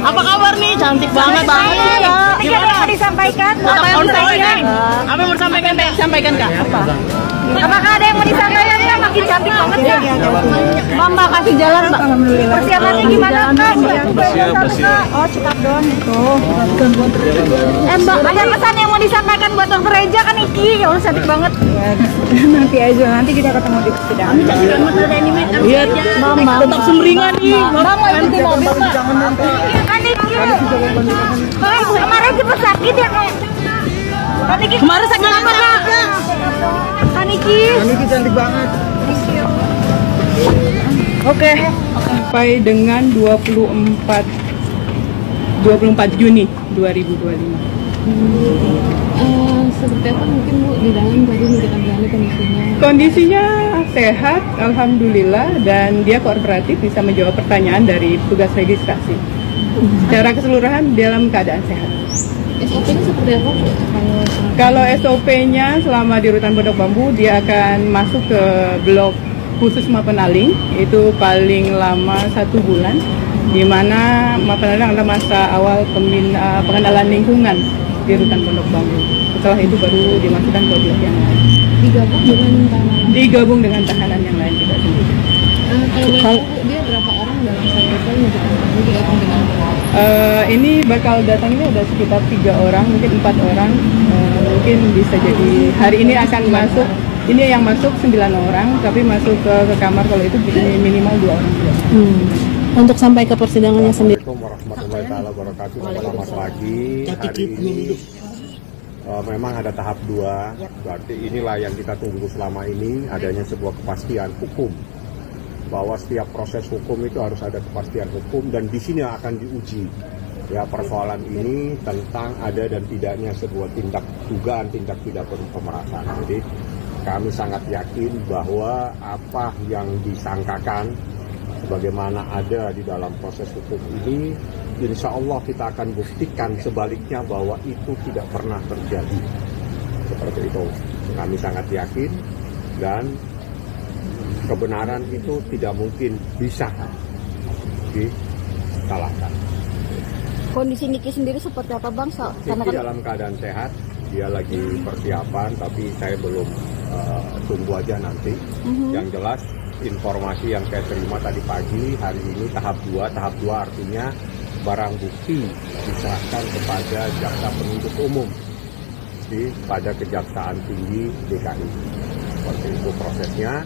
Apa kabar nih? Cantik banget banget. Gimana mau disampaikan? Apa yang mau disampaikan? Apa yang mau disampaikan? Sampaikan Kak. Apa? Apakah ada yang mau disampaikan ya? Makin cantik banget ya. Mama kasih jalan Mbak. Alhamdulillah. Persiapannya gimana Kak? Siap. Oh cepat dong itu. Mbak, ada pesan yang mau disampaikan buat Dokter Reja kan Iki? Ya Allah cantik banget. Nanti aja, nanti kita ketemu di sidang. Iya, Mama. Tetap sumringah nih. Mama ikuti mobil Mbak. Kan Iki. Kemarin cepet sakit ya Kak. Kemarin sakit apa Kak? Kan Iki. Ini cantik banget. Oke. Sampai dengan 24 Juni 2025. Seperti apa mungkin Bu di dalam tadi kita bilang kondisinya? Kondisinya sehat, alhamdulillah, dan dia kooperatif bisa menjawab pertanyaan dari petugas registrasi. Secara keseluruhan dalam keadaan sehat. SOP-nya seperti apa Bu? Kalau SOP-nya selama di Rutan Pondok Bambu dia akan masuk ke blok khusus Mapenaling, itu paling lama 1 bulan, di mana Mapenaling adalah masa awal pengenalan lingkungan di Rutan Pondok Bambu. Setelah itu baru dimasukkan ke blok yang lain. Digabung dengan tahanan? Digabung dengan tahanan yang lain tidak sendiri. Kalau Bu, dia berapa orang dalam satu sel digabung dengan Ini bakal datangnya ada sekitar 3 orang, mungkin 4 orang, mungkin bisa jadi hari ini akan masuk. Ini yang masuk 9 orang, tapi masuk ke kamar kalau itu minimal 2 orang. Untuk sampai ke persidangannya sendiri. Assalamualaikum warahmatullahi wabarakatuh. Selamat pagi. Hari ini memang ada tahap 2. Berarti inilah yang kita tunggu selama ini, adanya sebuah kepastian hukum. Bahwa setiap proses hukum itu harus ada kepastian hukum, dan di sini akan diuji ya persoalan ini tentang ada dan tidaknya sebuah dugaan tindak pidana pemerasan. Jadi kami sangat yakin bahwa apa yang disangkakan sebagaimana ada di dalam proses hukum ini, insya Allah kita akan buktikan sebaliknya bahwa itu tidak pernah terjadi. Seperti itu, kami sangat yakin, dan kebenaran itu tidak mungkin bisa disalahkan. Kondisi Niki sendiri seperti apa Bang? Niki dalam keadaan sehat, dia lagi persiapan, tapi saya belum tunggu aja nanti. Yang jelas informasi yang saya terima tadi pagi, hari ini tahap 2. Tahap 2 artinya barang bukti diserahkan kepada jaksa penuntut umum pada Kejaksaan Tinggi DKI. Seperti itu prosesnya.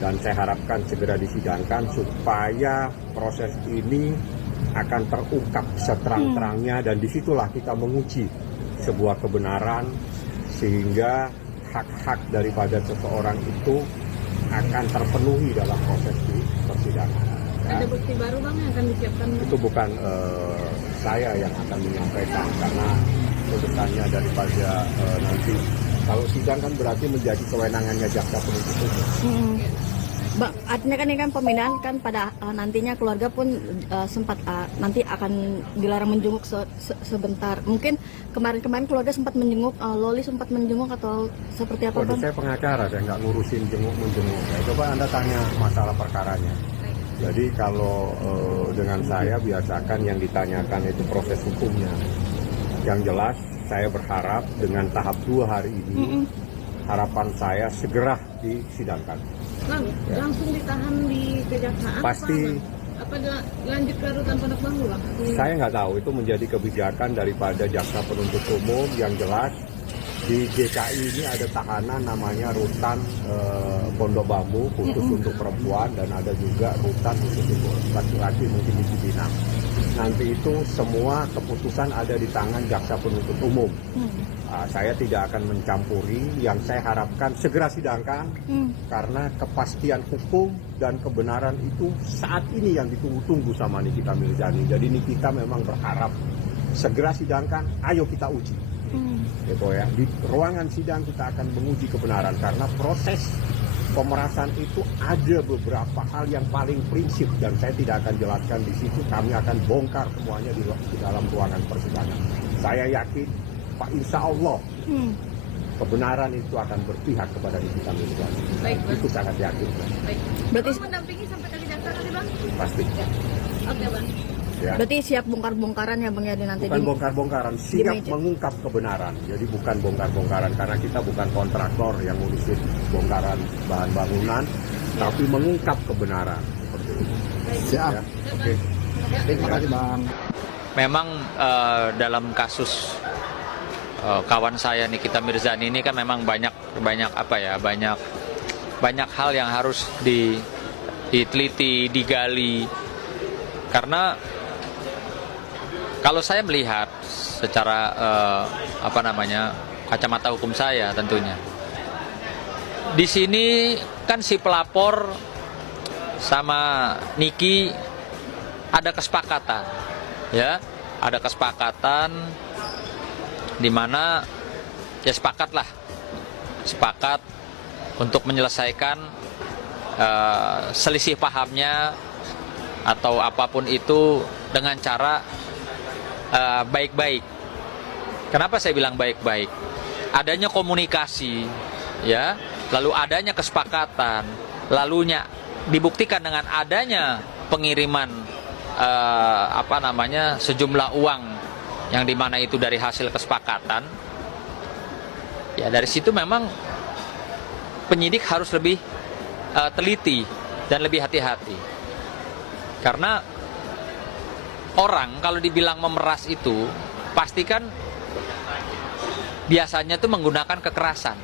Dan saya harapkan segera disidangkan supaya proses ini akan terungkap seterang-terangnya, dan disitulah kita menguji sebuah kebenaran sehingga hak-hak daripada seseorang itu akan terpenuhi dalam proses di persidangan. Ada bukti baru Bang yang akan disiapkan? Itu bukan saya yang akan menyampaikan, karena urusannya daripada nanti. Kalau sidang kan berarti menjadi kewenangannya jaksa penuntut umum. Bang, artinya kan ini kan pemindahan kan pada nantinya keluarga pun sempat nanti akan dilarang menjenguk sebentar. Mungkin kemarin keluarga sempat menjenguk, Loli sempat menjenguk atau seperti apa Bang? Saya pengacara, saya nggak ngurusin menjenguk. Ya, coba Anda tanya masalah perkaranya. Jadi kalau dengan saya biasakan yang ditanyakan itu proses hukumnya. Yang jelas saya berharap dengan tahap 2 hari ini, harapan saya segera disidangkan. Bang, langsung ditahan di kejaksaan? Pasti. Apa lanjut ke Rutan Pondok Bambu Bang? Saya nggak tahu, itu menjadi kebijakan daripada jaksa penuntut umum. Yang jelas di DKI ini ada tahanan namanya Rutan Pondok Bambu khusus untuk perempuan, dan ada juga rutan khusus untuk laki-laki mungkin di Cibinong. Nanti itu semua keputusan ada di tangan jaksa penuntut umum. Saya tidak akan mencampuri. Yang saya harapkan segera sidangkan, karena kepastian hukum dan kebenaran itu saat ini yang ditunggu-tunggu sama Nikita Mirzani. Jadi Nikita memang berharap segera sidangkan, ayo kita uji. Gitu ya. Di ruangan sidang kita akan menguji kebenaran, karena proses pemerasan itu ada beberapa hal yang paling prinsip, dan saya tidak akan jelaskan di situ. Kami akan bongkar semuanya di dalam ruangan persidangan. Saya yakin, Pak, insya Allah kebenaran itu akan berpihak kepada Nikita Mirzani. Itu sangat yakin. Baik. Berarti mendampingi sampai ke kejaksaan nanti Bang? Pasti. Oke Bang. Ya. Berarti siap bongkar-bongkaran ya Bang Yadi nanti? Bukan bongkar-bongkaran, siap meja. mengungkap kebenaran. Jadi bukan bongkar-bongkaran karena kita bukan kontraktor yang ngurusin bongkaran bahan bangunan, tapi mengungkap kebenaran. Seperti itu. Siap. Ya. Oke. Terima kasih Bang. Memang dalam kasus kawan saya Nikita Mirzani ini kan memang banyak hal yang harus diteliti, digali. Karena kalau saya melihat secara kacamata hukum saya tentunya, di sini kan si pelapor sama Niki ada kesepakatan, ya, ada kesepakatan di mana ya sepakat untuk menyelesaikan selisih pahamnya atau apapun itu dengan cara baik-baik. Kenapa saya bilang baik-baik? Adanya komunikasi, ya, lalu adanya kesepakatan, lalunya dibuktikan dengan adanya pengiriman sejumlah uang yang dimana itu dari hasil kesepakatan. Ya dari situ memang penyidik harus lebih teliti dan lebih hati-hati. Karena orang kalau dibilang memeras itu pastikan biasanya itu menggunakan kekerasan.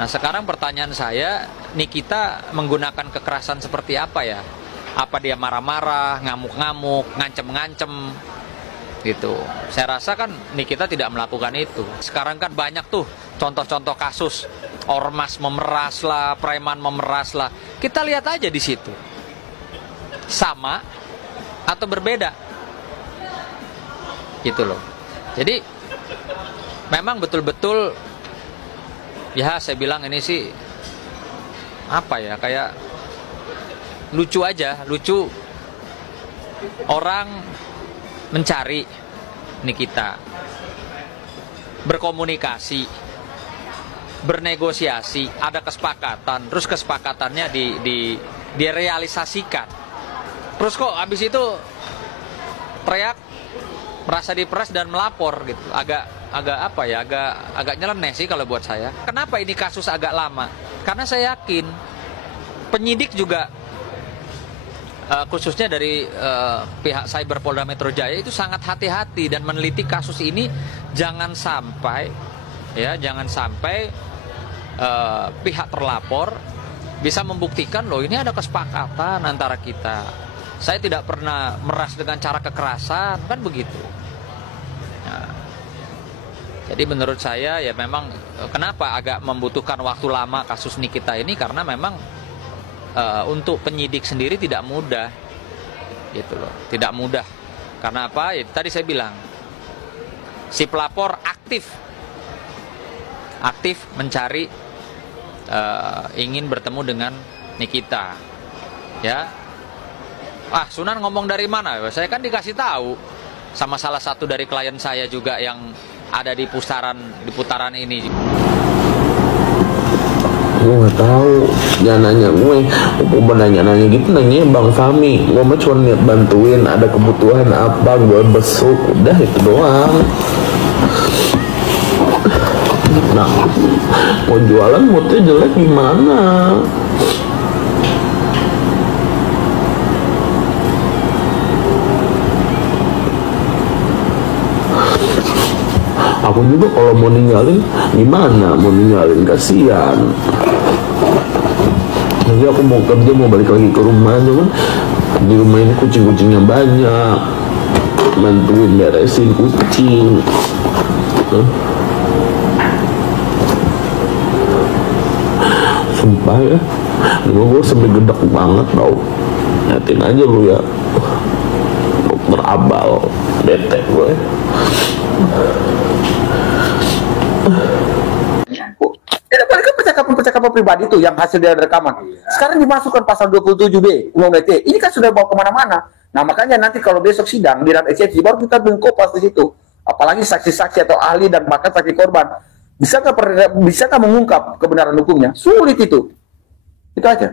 Nah sekarang pertanyaan saya, Nikita menggunakan kekerasan seperti apa ya? Apa dia marah-marah, ngamuk-ngamuk, ngancem-ngancem gitu. Saya rasa kan Nikita tidak melakukan itu. Sekarang kan banyak tuh contoh-contoh kasus ormas memeras lah, preman memeras lah. Kita lihat aja di situ. Sama atau berbeda. Gitu loh. Jadi memang betul-betul ya saya bilang ini sih kayak lucu aja, lucu orang mencari Nikita, berkomunikasi, bernegosiasi, ada kesepakatan, terus kesepakatannya direalisasikan. Terus kok habis itu teriak, merasa diperas dan melapor gitu. Agak nyeleneh sih kalau buat saya. Kenapa ini kasus agak lama? Karena saya yakin penyidik juga khususnya dari pihak Cyber Polda Metro Jaya itu sangat hati-hati dan meneliti kasus ini jangan sampai pihak terlapor bisa membuktikan loh ini ada kesepakatan antara kita. Saya tidak pernah meras dengan cara kekerasan, kan begitu. Nah, jadi menurut saya ya memang kenapa agak membutuhkan waktu lama kasus Nikita ini karena memang untuk penyidik sendiri tidak mudah, gitu loh, tidak mudah. Karena apa? Ya, tadi saya bilang si pelapor aktif mencari, ingin bertemu dengan Nikita, ya. Sunan ngomong dari mana? Saya kan dikasih tahu sama salah satu dari klien saya juga yang ada di putaran ini. Gue nggak tahu, jangan nanya gue. Gue nanya gitu, nanya Bang Fahmi. Gue mah cuma niat bantuin, ada kebutuhan apa gue besuk, udah itu doang. Nah, mau jualan moodnya jelek gimana? Aku juga kalau mau ninggalin gimana? Mau ninggalin kasihan. Jadi aku mau kerja, mau balik lagi ke rumah, cuman di rumah ini kucing-kucingnya banyak, bantuin beresin kucing. Sumpah ya, gue sampai gedek banget tau. Liatin aja lu ya, dokter Abal, bete gue. Percakapan pribadi itu yang hasil dari rekaman. Sekarang dimasukkan pasal 27B Undang-Undang ITE. Ini kan sudah bawa kemana-mana. Nah makanya nanti kalau besok sidang di RAN SCFC baru kita mengkopas di situ. Apalagi saksi-saksi atau ahli dan bahkan saksi korban. Bisakah mengungkap kebenaran hukumnya? Sulit itu. Itu aja.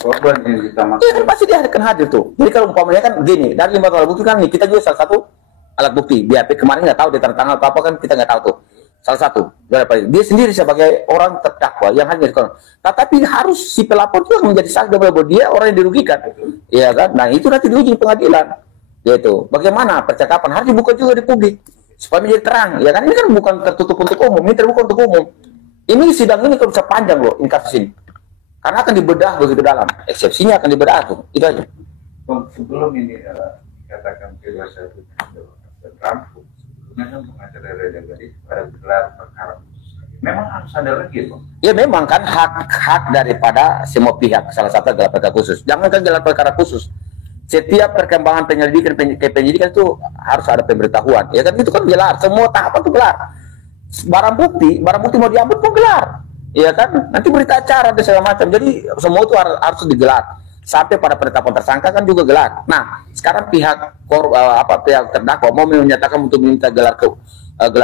korban yang ditamakan. Iya kan pasti dia akan hadir tuh. Jadi kalau umpamanya kan gini, dari 5 alat bukti kan nih, kita juga salah satu alat bukti. BAP kemarin nggak tahu dia tanda tangan apa kan, kita nggak tahu tuh. Salah satu. Dia sendiri sebagai orang terdakwa yang hanya tetapi harus si pelapor juga menjadi saksi bahwa dia orang yang dirugikan. Iya kan? Nah, itu nanti diuji pengadilan. Yaitu bagaimana percakapan harus dibuka juga di publik supaya menjadi terang. Ya kan? Ini kan bukan tertutup untuk umum, ini terbuka untuk umum. Ini sidang ini kan bisa panjang loh, ini kasus ini. Karena akan dibedah begitu dalam. Eksepsinya akan dibedah tuh. Itu aja. Sebelum ini dikatakan P21 dan rampung, sebelumnya kan pengacara Reda Gadis pada gelar perkara khusus. Memang harus ada lagi, Bang. Ya memang kan hak daripada semua pihak, salah satu gelar perkara khusus. Jangankan gelar perkara khusus. Setiap perkembangan penyelidikan itu harus ada pemberitahuan. Ya kan itu kan gelar, semua tahapan itu gelar. Barang bukti mau diambil pun gelar. Iya kan? Nanti berita acara dan segala macam. Jadi semua itu harus digelar. Sampai pada penetapan tersangka kan juga gelar. Nah, sekarang pihak pihak terdakwa mau menyatakan untuk meminta gelar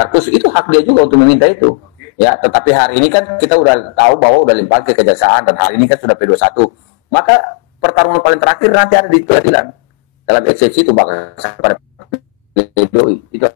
khusus, itu hak dia juga untuk meminta itu. Ya, tetapi hari ini kan kita udah tahu bahwa udah limpah ke kejaksaan dan hari ini kan sudah P21. Maka pertarungan paling terakhir nanti ada di pengadilan. Dalam eksepsi itu bakal sampai pada pledoi. Itu